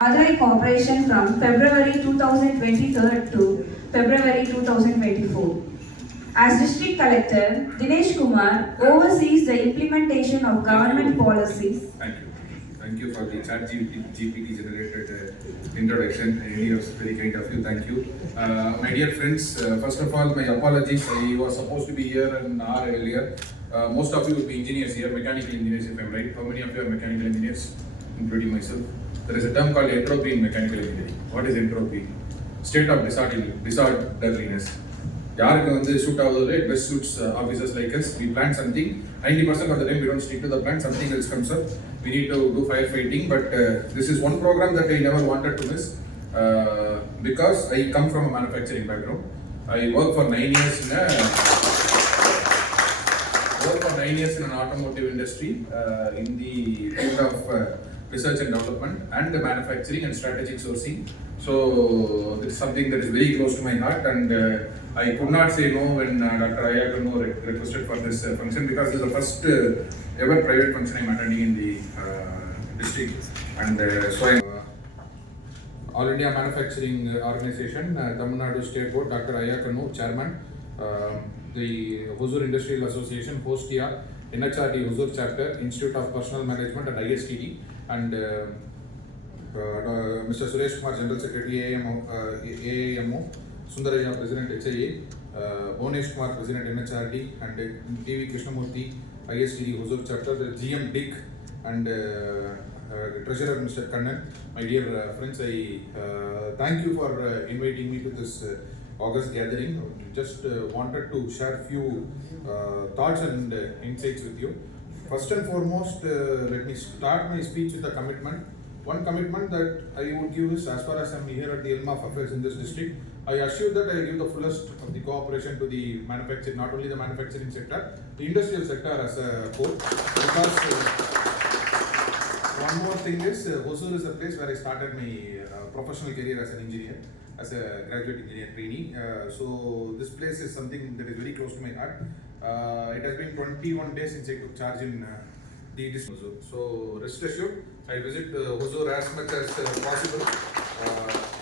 Madurai Corporation from February 2023 to February 2024. As District Collector, Dinesh Kumar oversees the implementation of government policies. Thank you. Thank you for the chat GPT generated introduction. It was very kind of you. Thank you. My dear friends, first of all, my apologies. I was supposed to be here an hour earlier. Most of you will be engineers here, mechanical engineers if I'm right. How many of you are mechanical engineers, including myself? There is a term called entropy in mechanical engineering. What is entropy? State of disorderliness. யாருக்கு வந்து suit ஆகுதோ it best suits officers like us. We plan something, 90% of the time we don't stick to the plan, something else comes up. We need to do firefighting, but this is one program that I never wanted to miss because I come from a manufacturing background. I worked for 9 years in an automotive industry in the field of research and development and the manufacturing and strategic sourcing. So it's something that is very close to my heart, and I could not say no when Dr. Ayakano requested for this function, because this is the first ever private function I'm attending in the district. And so I'm All India Manufacturing Organization, Tamil Nadu State Board, Dr. Ayakano, Chairman, the Hosur Industrial Association, Hostia, NHRD Hosur Chapter, Institute of Personnel Management and ISTD, and Mr. Suresh Kumar, General Secretary, AAMO, Sundaraya, President, HIA, Bhunesh Kumar, President, NHRD, and TV Krishnamurthy, ISTD Hosur Chapter, the GM Dick, and Treasurer Mr. Kannan. My dear friends, I thank you for inviting me to this August gathering. Just wanted to share few thoughts and insights with you. First and foremost, let me start my speech with a commitment. One commitment that I would give is, as far as I'm here at the helm of affairs in this district, I assure that I give the fullest of the cooperation to the manufacturing, not only the manufacturing sector, the industrial sector as a whole. Because one more thing is, Hosur is a place where I started my professional career as an engineer, as a graduate engineer trainee. So this place is something that is very close to my heart. It has been 21 days since I took charge in the district. So rest assured, I visit Hosur as much as possible.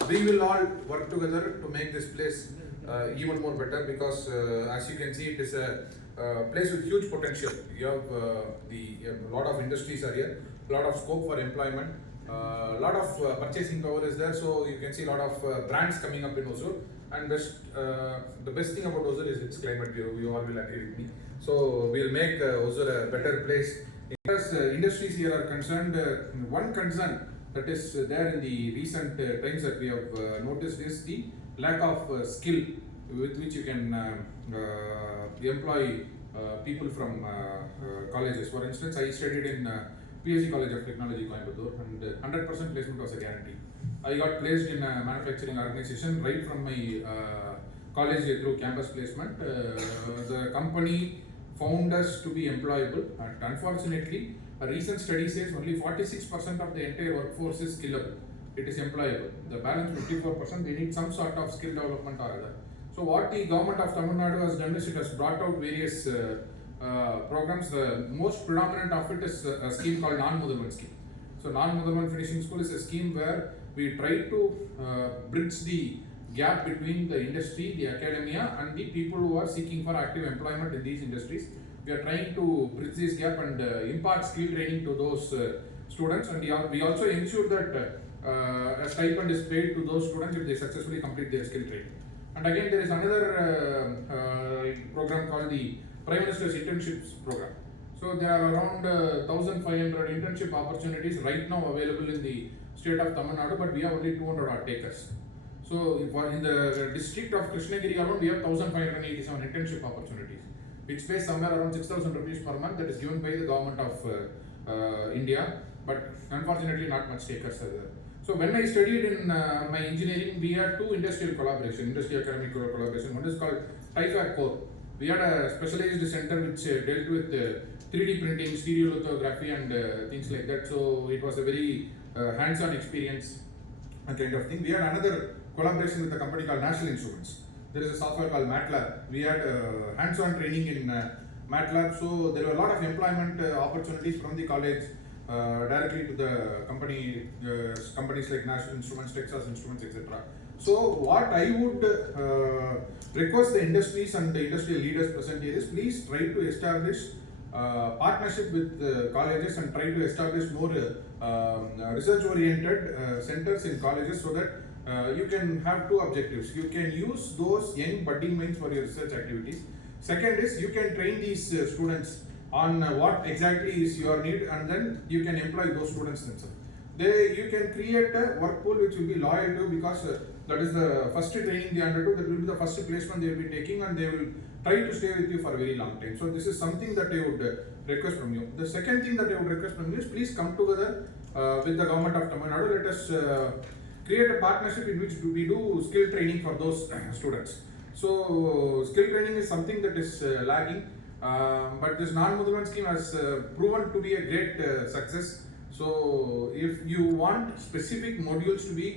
We will all work together to make this place even more better, because as you can see, it is a place with huge potential. You have a lot of industries are here, a lot of scope for employment, a lot of purchasing power is there. So you can see a lot of brands coming up in Hosur. And the best thing about Hosur is its climate. You all will agree with me. So we will make Hosur a better place. As industries here are concerned, one concern that is there in the recent times that we have noticed is the lack of skill with which you can employ people from colleges. For instance, I studied in PSC College of Technology, Coimbatore, and 100% placement was a guarantee. I got placed in a manufacturing organization right from my college through campus placement. The company found us to be employable, and unfortunately, a recent study says only 46% of the entire workforce is skillable. It is employable. The balance 54%, they need some sort of skill development or other. So what the government of Tamil Nadu has done is, it has brought out various programs. The most predominant of it is a scheme called Non-Mudalman scheme. So Non-Mudalman Finishing School is a scheme where we try to bridge the gap between the industry, the academia, and the people who are seeking for active employment in these industries. We are trying to bridge this gap and impart skill training to those students, and we also ensure that a stipend is paid to those students if they successfully complete their skill training. And again, there is another program called the Prime Minister's Internships Program. So there are around 1,500 internship opportunities right now available in the state of Tamil Nadu, but we have only 200 odd takers. So in the district of Krishnagiri alone, we have 1,587 internship opportunities, which pays somewhere around 6,000 rupees per month, that is given by the government of India, but unfortunately not much takers are there. So when I studied in my engineering, we had two industrial academic collaboration. One is called TIFAC Core. We had a specialized center which dealt with 3D printing, stereolithography, and things like that. So it was a very hands-on experience kind of thing. We had another collaboration with a company called National Instruments. There is a software called MATLAB. We had hands-on training in MATLAB. So there were a lot of employment opportunities from the college directly to the companies like National Instruments, Texas Instruments, etc. So what I would request the industries and the industrial leaders present here is, please try to establish partnership with colleges and try to establish more research oriented centers in colleges, so that you can have two objectives. You can use those young budding minds for your research activities. Second is, you can train these students on what exactly is your need, and then you can employ those students themselves. You can create a work pool which will be loyal to, because that is the first training they undergo, that will be the first placement they will be taking, and they will try to stay with you for a very long time. So this is something that I would request from you. The second thing that I would request from you is, please come together with the government of Tamil Nadu. Let us create a partnership in which we do skill training for those students. So skill training is something that is lagging, but this non-Mudalvan scheme has proven to be a great success. So if you want specific modules to be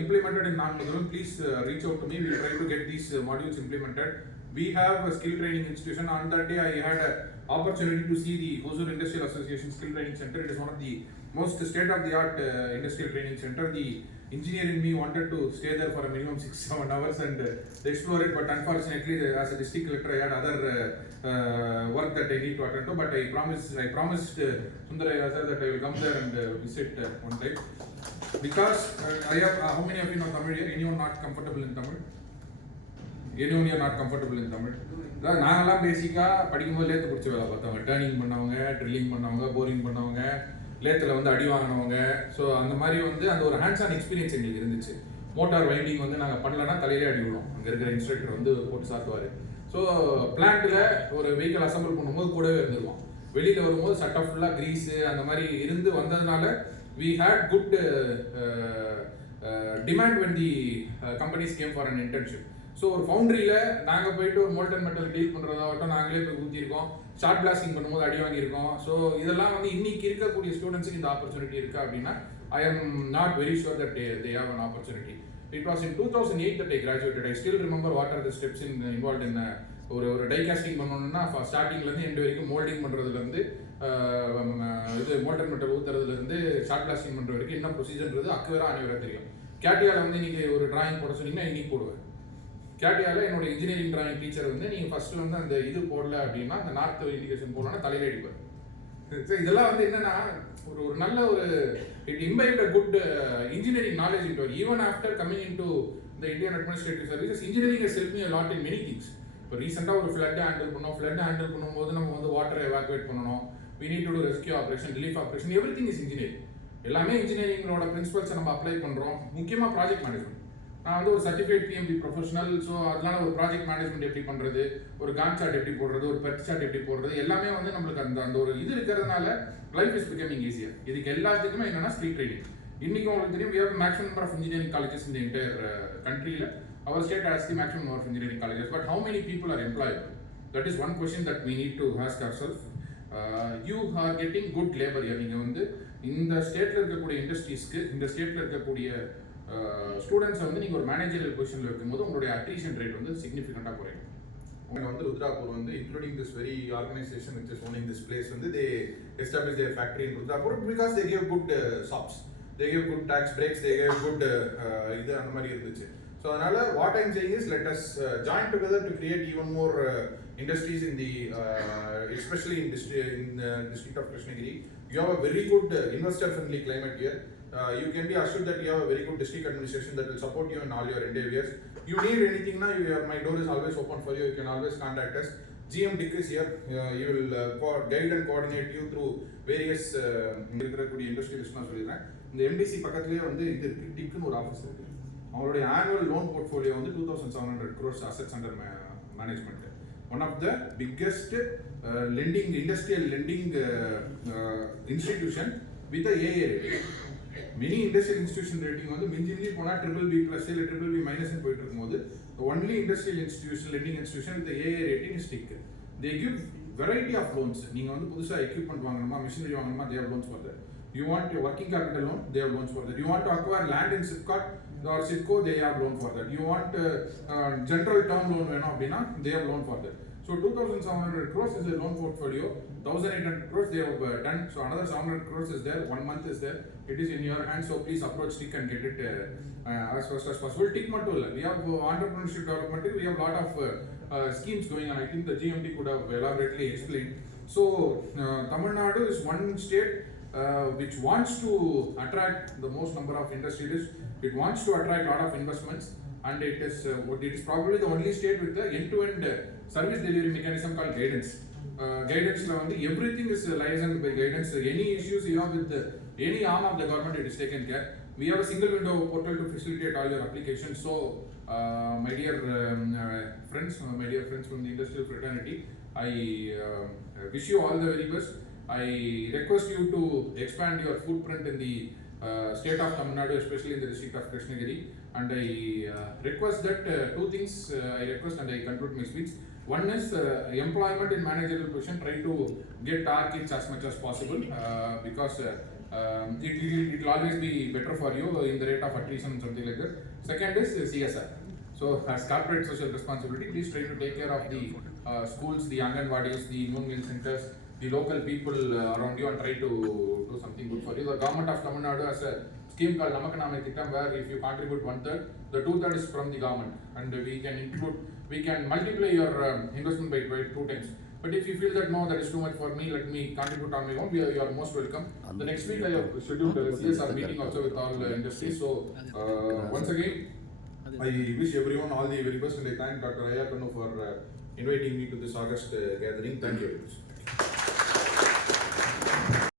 implemented in non-Mudalvan, please reach out to me. We will try to get these modules implemented. We have a skill training institution. On that day, I had an opportunity to see the Hosur Industrial Association Skill Training Center. It is one of the most state-of-the-art industrial training center. The engineer in me wanted to stay there for a minimum 6-7 hours and explore it, but unfortunately, as a district collector, I had other work that I need to attend to. But I promised Sundaraya sir that I will come there and visit one time. Because I have, how many of you know Tamil here? Anyone not comfortable in Tamil? Anyone here not comfortable in Tamil? நாங்கெல்லாம் பேசிக்காக படிக்கும்போது lathe பிடிச்சி வேலை பார்த்தவங்க, turning பண்ணவங்க, drilling பண்ணவங்க, boring பண்ணவங்க, லேத்தில் வந்து அடி வாங்கினவங்க. ஸோ அந்த மாதிரி வந்து அந்த ஒரு ஹேண்ட்ஸ் ஆன் எக்ஸ்பீரியன்ஸ் எங்களுக்கு இருந்துச்சு. மோட்டார் வைண்டிங் வந்து நாங்கள் பண்ணலன்னா தலையிலே அடி விடும், அங்கே இருக்கிற இன்ஸ்ட்ரக்டர் வந்து போட்டு சாத்துவார். ஸோ பிளான்ட்டில் ஒரு வெஹிக்கிள் அசம்பிள் பண்ணும்போது கூடவே இருந்துருவோம். வெளியில் வரும்போது சட்டை ஃபுல்லாக க்ரீஸு அந்த மாதிரி இருந்து வந்ததுனால we had good demand when the companies came for an internship. So ஒரு ஃபவுண்டரியில் நாங்கள் போயிட்டு ஒரு மோல்டன் மெட்டல் டீல் பண்ணுறதாகட்டும், நாங்களே போய் ஊற்றிருக்கோம், ஷார்ட் பிளாஸ்டிங் பண்ணும்போது அடி வாங்கியிருக்கோம். ஸோ இதெல்லாம் வந்து இன்னைக்கு இருக்கக்கூடிய ஸ்டூடெண்ட்ஸுக்கு இந்த ஆப்பர்ச்சுனிட்டி இருக்கா அப்படின்னா, I am not very sure that they have an opportunity. It was in 2008 that I graduated. I still remember what are the steps involved in ஒரு டை காஸ்டிங் பண்ணணும்னா ஸ்டார்டிங்லேருந்து எண்டு வரைக்கும் மோல்டிங் பண்ணுறதுலேருந்து இது மோல்டன் மெட்டல் ஊற்றுறதுலேருந்து ஷார்ட் பிளாஸ்டிங் பண்ணுற வரைக்கும் என்ன ப்ரொசீஜர்ன்றது அக்குவேரா அனைவராக தெரியும். கேட்டியாவில் வந்து இன்றைக்கி ஒரு டிராயிங் போட சொன்னீங்கன்னா இன்னைக்கு போடுவேன். கேட்டியாவில் என்னோட இன்ஜினியரிங் டிராயிங் டீச்சர் வந்து நீங்கள் ஃபஸ்ட்டு வந்து அந்த இது போடல அப்படின்னா, அந்த நார்த் இண்டிகேஷன் போடலன்னா தலையில் அடிப்பார். ஸோ இதெல்லாம் வந்து என்னென்னா ஒரு நல்ல ஒரு it imbibed a good engineering knowledge into even after coming into the Indian administrative services. Engineering has helped me a lot in many things. இப்போ ரீசெண்டாக ஒரு ஃப்ளட் ஹேண்டில் பண்ணும்போது நம்ம வந்து வாட்டரை எவாக்குவேட் பண்ணணும், we need to do rescue operation, relief operation, everything is engineering. எல்லாமே இன்ஜினியரிங்கோட பிரின்சிபல்ஸை நம்ம அப்ளை பண்ணுறோம். முக்கியமாக ப்ராஜெக்ட் மேனேஜ்மெண்ட். நான் வந்து ஒரு சர்டிஃபைட் PMP ப்ரொஃபஷனல். ஸோ அதனால ஒரு ப்ராஜெக்ட் மேனேஜ்மெண்ட் எப்படி பண்ணுறது, ஒரு கான் சார்ட் எப்படி போடுறது, ஒரு பெர்ட் சார்ட் எப்படி போடுறது, எல்லாமே வந்து நம்மளுக்கு அந்த ஒரு இது இருக்கிறதுனால லைஃப் இஸ் பிகமிங் ஈஸியர். இதுக்கு எல்லாத்துக்குமே என்னன்னா ஸ்கில் ட்ரைனிங். இன்னைக்கு உங்களுக்கு தெரியும், we have maximum number of engineering colleges in the entire country. Our state has the maximum number of engineering colleges, but how many people are employable? That is one question that we need to ask ourselves. You are getting good labor here. நீங்கள் வந்து இந்த ஸ்டேட்டில் இருக்கக்கூடிய இண்டஸ்ட்ரீஸ்க்கு, இந்த ஸ்டேட்டில் இருக்கக்கூடிய ஸ்டூடெண்ட்ஸை வந்து நீங்கள் ஒரு மேனேஜரியல் பொசிஷனில் இருக்கும்போது உங்களுடைய அட்ரிஷன் ரேட் வந்து சிக்னிஃபிகண்ட்டாக குறையும். அவங்க வந்து ருத்ராப்பூர் வந்து including this very organisation which is owning this place வந்து they establish their factory in Rudrapur because they gave good shops, they gave good tax breaks, they gave good இது அந்த மாதிரி இருந்துச்சு. ஸோ அதனால what I'm saying is let us join together to create even more industries in the especially in district of Krishnagiri. You have a very good investor friendly climate here. You can be assured that you have a very good district administration that will support you in all your endeavors. You need anything now, my door is always open for you. You can always contact us. GM Dick is here. He will guide and coordinate you through various இருக்கக்கூடிய industrials நான் சொல்லிடுறேன். இந்த MDC பக்கத்துலேயே வந்து இது இருக்கு, டிக்குன்னு ஒரு office இருக்கு. அவங்களுடைய ஆனுவல் லோன் போர்ட்ஃபோலியோ வந்து 2700 crores assets under management. One of the biggest lending industrial lending institution with a AA rating. Many industrial institution rating வந்து மிஞ்சிமிஞ்சி போனால் BBB+ இல்லை BBB- போயிட்டு இருக்கும்போது only industrial institution lending institution with the AA rating is TIC. They give variety of loans. நீங்கள் வந்து புதுசாக equipment வாங்கணுமா, machinery வாங்கணுமா, they have loans for that. You want a working capital loan, they have loans for that. You want to acquire land in SIPCOT or SIPCO, they have loan for that. You want general term loan வேணும் அப்படின்னா they have loan for that. So So 2,700 crores is a loan portfolio. 1,800 crores they have done. So another 700 crores is there. 1 month is there. It is in your hands. So please approach TIC and get it as fast as possible. TIC Matul, we have entrepreneurship development. We have a lot of schemes going on. I think the GMD could have elaborately explained. So Tamil Nadu is one state which wants to attract the most number of industrialists. It wants to attract a lot of investments, and it is probably the only state with the end-to-end service delivery mechanism called guidance. Guidance everything is licensed by guidance. Any issues you have with any arm of the government, it is taken care. We have a single window portal to facilitate all your applications. So, my dear friends from the industrial fraternity, I wish you all the very best. I request you to expand your footprint in the state of Tamil Nadu, especially in the district of Krishnagiri. And I request that two things I request, and I conclude my speech. One is employment in managerial position. Try to get our kids as much as possible because it will always be better for you in the rate of attrition and something like that. Second is CSR. So as corporate social responsibility, please try to take care of the schools, the Anganwadis, the noon meal centers, the local people around you, and try to do something good for you. The government of Tamil Nadu has a scheme called Namakanamai Thittam, where if you contribute 1/3, the 2/3 is from the government, and we can multiply your investment by 2 times. But if you feel that no, that is too much for me, let me contribute on my own, you are most welcome. The next week I have scheduled a CSR meeting also with all industries. So once again, I wish everyone all the very best, and I thank Dr. Ayakanu for inviting me to this August gathering. Thank you very much.